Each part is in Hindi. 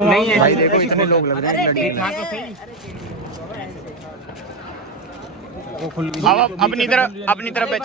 नहीं है भाई, देखो इतने लोग लग रहे हैं। अब अपनी तरफ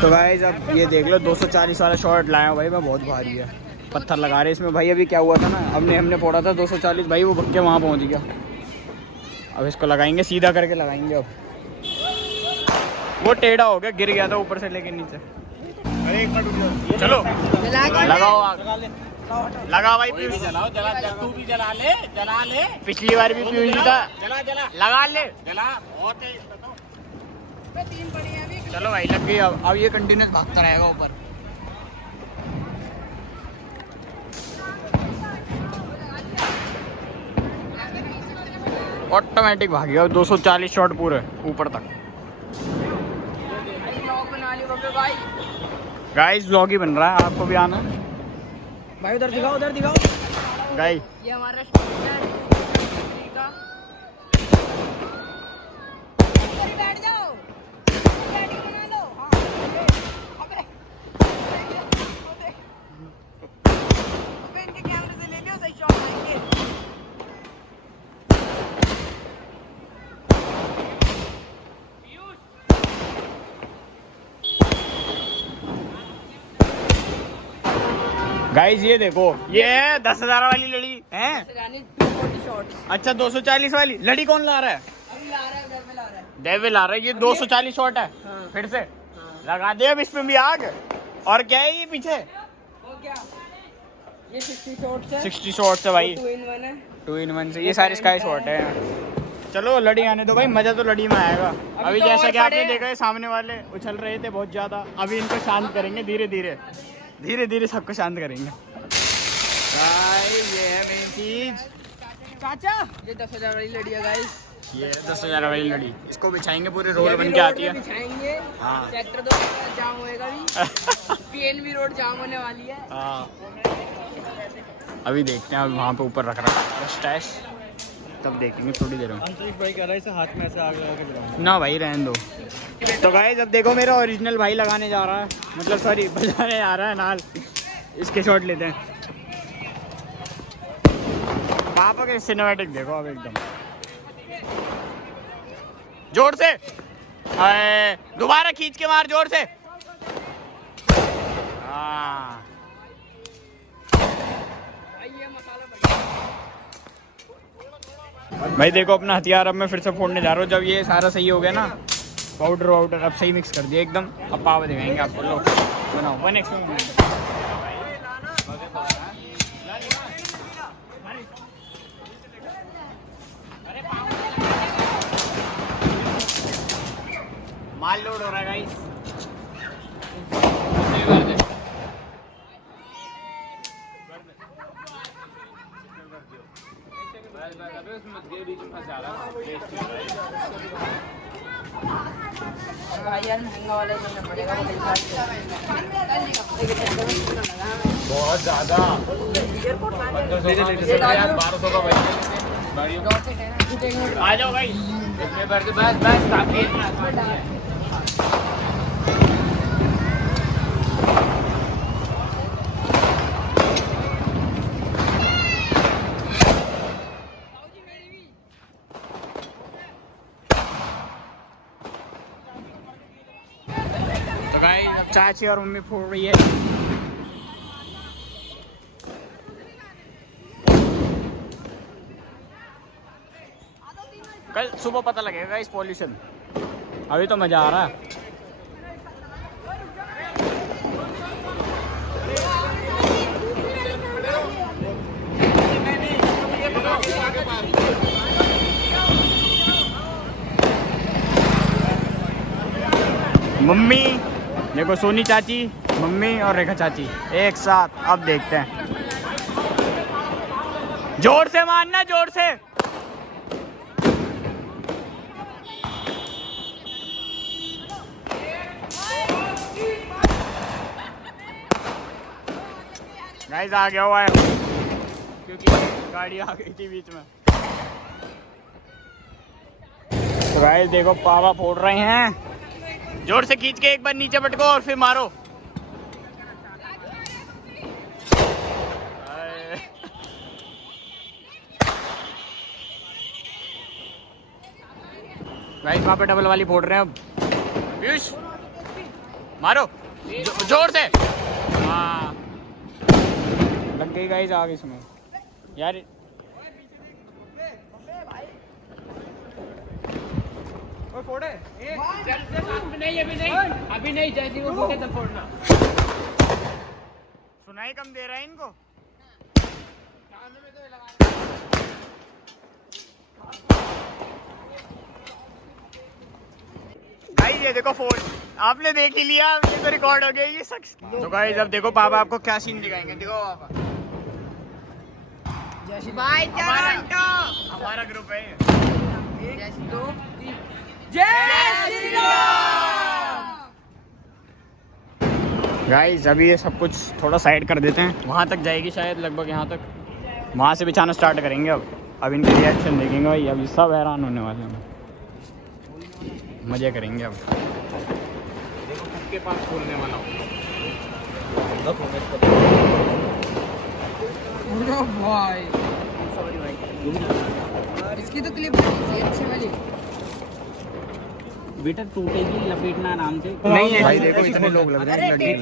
तो गाइस अब ये देख लो 240 वाला शॉट लाया भाई मैं, बहुत भारी है। पत्थर लगा रहे इसमें भाई। अभी क्या हुआ था ना, हमने फोड़ा था 240 भाई, वो भग के वहाँ पहुँच गया। अब इसको लगाएंगे, सीधा करके लगाएंगे। अब वो टेढ़ा हो गया, गिर गया था ऊपर से लेके नीचे। अरे एक मिनट चलो लगाओ आग, लगा भाई पीयूष, जलाओ जला, तू भी जला ले। पिछली बार भी पीयूष जी था, लगा ले। चलो भाई लग गई। अब ये कंटिन्यूस भागता रहेगा ऊपर। ऑटोमेटिक भागेगा 240 शॉट पूरे ऊपर तक। गाइस व्लॉग ही बन रहा है, आपको भी आना भाई। उधर दिखाओ गाइस। ये हमारा बैठ जाओ, बना लो। अबे इनके कैमरे से ले लियो, सही शॉट आएंगे। गाइस ये देखो, ये 10,000 वाली लड़ी है। अच्छा 240 वाली लड़ी कौन ला रहा है? अभी ला रहा है, डेविल ला रहा है। ये 240 शॉट है। हाँ। फिर से लगा दे अब इसमें भी आग। और क्या है ये पीछे? वो क्या? ये 60 शॉट्स है। 60 शॉट्स है भाई, 2 in 1 है। 2 in 1 से ये सारे स्काई शॉट है। चलो लड़ी आने दो भाई, मजा तो लड़ी में आएगा। अभी तो जैसा कि आपने देखा है सामने वाले उछल रहे थे बहुत ज्यादा। अभी इनको शांत करेंगे धीरे धीरे सबको शांत करेंगे। ये है मेन चीज। चाचा ये 10,000 वाली लड़ी है गाइस। ये 10,000 वाली लड़ी, इसको बिछाएंगे, पूरे रोड बन के आती है। बिछाएंगे। हाँ। सेक्टर 2 जाम होएगा भी। पीएनबी रोड जाम होने वाली है। हाँ। अभी देखते हैं, अभी वहाँ पे ऊपर रख रहा है स्टैश, तब देखेंगे थोड़ी देर में। भाई कह रहा है हाथ में ऐसे आग लगा के बुलाऊं। ना भाई रहने दो। तो गाइस अब देखो मेरा ओरिजिनल भाई लगाने जा रहा है, मतलब सॉरी बजाने आ रहा है नाल। इसके शॉट लेते हैं। पापा के सिनेमैटिक देखो अब एकदम जोर से। दोबारा खींच के मार जोर से। हाँ भाई देखो अपना हथियार अब मैं फिर से फोड़ने जा रहा हूँ। जब ये सारा सही हो गया ना, पाउडर वाउडर अब सही मिक्स कर दिया एकदम। अब पाव दिखाएंगे आपको। लो बनाओ 1x में। माल लोड हो रहा है गाइस। यार महंगा वाला लेना पड़ेगा। बहुत ज्यादा 1200 का आ जाओ भाई। बस काफी है। तो गाइस अब चाची और मम्मी फोड़ रही है। कल सुबह पता लगेगा इस पॉल्यूशन, अभी तो मजा आ रहा है। मम्मी देखो, सोनी चाची मम्मी और रेखा चाची एक साथ। अब देखते हैं, जोर से मारना, जोर से। गाइस आ गया हुआ है क्योंकि गाड़ी आ गई थी बीच में। तो गाइस देखो पावा फोड़ रहे हैं, जोर से खींच के एक बार नीचे पटको और फिर मारो। गाइस वहाँ पे डबल वाली फोड़ रहे हैं। अब पीयूष मारो जोर से। हाँ लग गई गाइस आग इसमें यार। अभी नहीं जैसी वो फोड़े तब फोड़ना। सुनाई कम दे रहा है इनको। गाइस ये देखो फोन आपने देख ही लिया, ये तो रिकॉर्ड हो गया ये शख्स। तो गाइस अब देखो पापा आपको क्या सीन दिखाएंगे। देखो पापा बाय टोरंटो हमारा ग्रुप है। जय श्री राम। गाइस अभी ये सब कुछ थोड़ा साइड कर देते हैं, वहाँ तक जाएगी शायद लगभग यहाँ तक, वहाँ से बिछाना स्टार्ट करेंगे। अब इनके रिएक्शन देखेंगे भाई, अभी सब हैरान होने वाले हैं, मज़े करेंगे अब। देखो सबके पास खोलने वाला हूँ। भाई इसकी तो क्लिप बनी अच्छी वाली। बेटा टूटेगी, लपेटना आराम से। नहीं है भाई, देखो इतने लोग लग रहे हैं लड़के।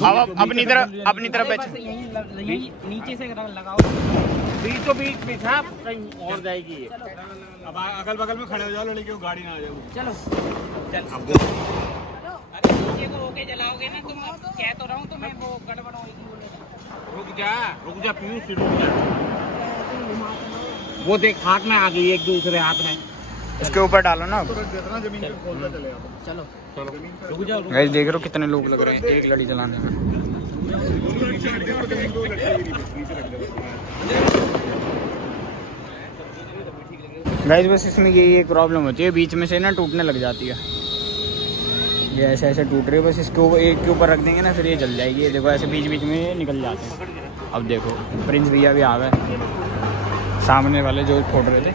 अब अपनी तरफ यहीं नीचे से लगाओ, बीचों बीच बिछा, कहीं और जाएगी ये। अब अगल बगल में खड़े हो जाओ लड़के को, गाड़ी ना आ जाए। चलो चल अब अरे नीचे को होके जलाओगे ना तुम। कह तो रहा हूँ तुम्हें वो गड़बड़ होगी। रुक जा पीयूष, रुक जा। वो देख हाथ में आ गई, एक दूसरे हाथ में। इसके ऊपर डालो ना। चलो रुक जाओ। गाइस देख रहे हो कितने लोग लग रहे हैं एक लड़ी जलाने में। गाइस बस इसमें यही एक प्रॉब्लम होती है, बीच में से ना टूटने लग जाती है। ये ऐसे ऐसे टूट रही है, बस इसको एक के ऊपर रख देंगे ना फिर ये जल जाएगी। ये देखो ऐसे बीच बीच में ये निकल जाते हैं। अब देखो प्रिंस भैया भी आ गए, सामने वाले जो फोड़ रहे थे।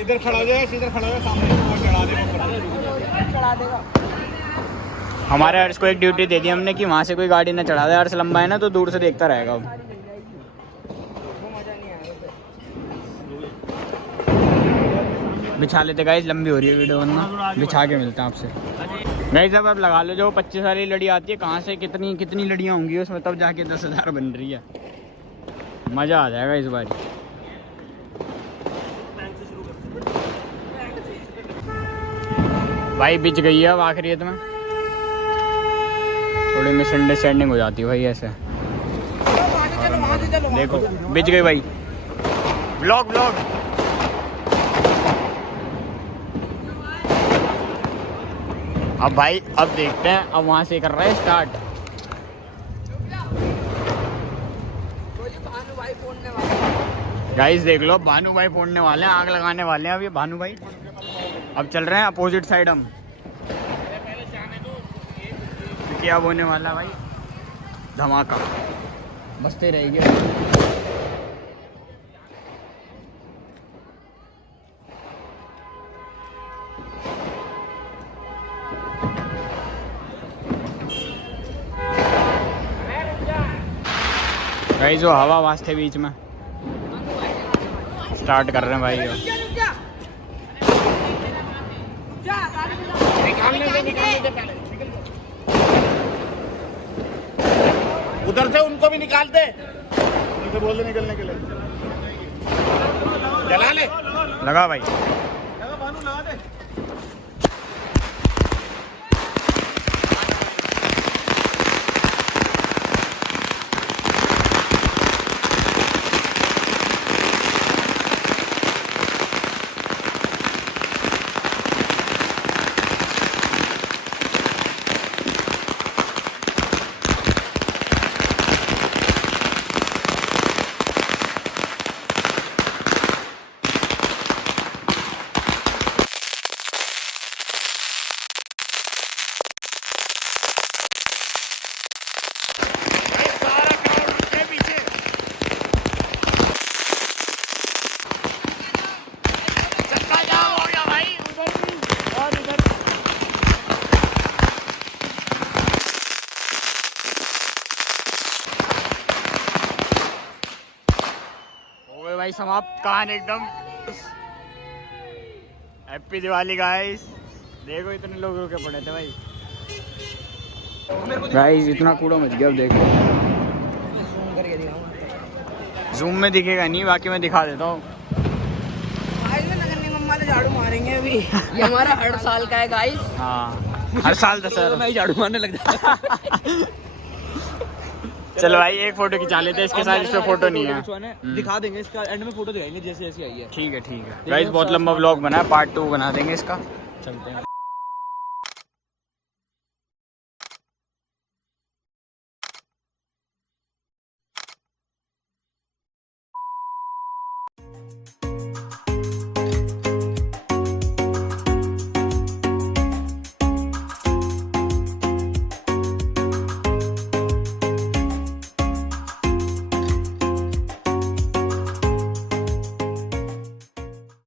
इधर खड़ा हो जाए, इधर खड़ा हो जाए, सामने चढ़ा देगा। हमारे हर्ष को एक ड्यूटी दे दी हमने कि वहाँ से कोई गाड़ी ना चढ़ा दे। हर्ष लंबा है ना तो दूर से देखता रहेगा। अब बिछा लेते गाइस, लंबी हो रही है वीडियो, वरना बिछा के मिलते हैं आपसे। गाइस अब लगा लो जो 25 वाली लड़ी आती है, कहाँ से कितनी कितनी लड़ियाँ होंगी उसमें, तब जाके 10,000 बन रही है। मज़ा आ जाएगा इस बार। भाई बिछ गई है अब आखिरियत में, थोड़ी मिसअंडरस्टैंडिंग हो जाती है भाई ऐसे। देखो बिछ गई भाई। ब्लॉग अब भाई अब देखते हैं, अब वहाँ से कर रहा है स्टार्ट। गाइस देख लो भानु भाई फोड़ने वाले हैं, आग लगाने वाले हैं अब ये भानु भाई। अब चल रहे हैं अपोजिट साइड हम, क्या होने वाला भाई धमाका, मस्ती रहेगी। भाई जो हवा वास्ते बीच में स्टार्ट कर रहे हैं भाई। उधर से उनको भी निकाल दे, उनसे बोल दे निकलने के लिए। जला ले, लगा भाई। लगा भानु, लगा दे। ओए भाई समाप्त कहानी एकदम। Happy Diwali guys. देखो इतने लोग रुके पड़े थे भाई। गाइस इतना कूड़ा मच गया, अब देखो जूम में दिखेगा नहीं, बाकी मैं दिखा देता हूँ। झाड़ू मारेंगे अभी। ये हमारा हर साल का है गाइस। हाँ हर साल दशहरा मैं झाड़ू मारने लग जाता। चलो भाई एक फोटो खिंचा लेते हैं इसके साथ, इस पे फोटो नहीं है। दिखा देंगे इसका एंड में फोटो दिखाएंगे जैसे जैसी आई है। ठीक है गाइस, बहुत लंबा व्लॉग बना है, पार्ट 2 बना देंगे इसका। चलते हैं।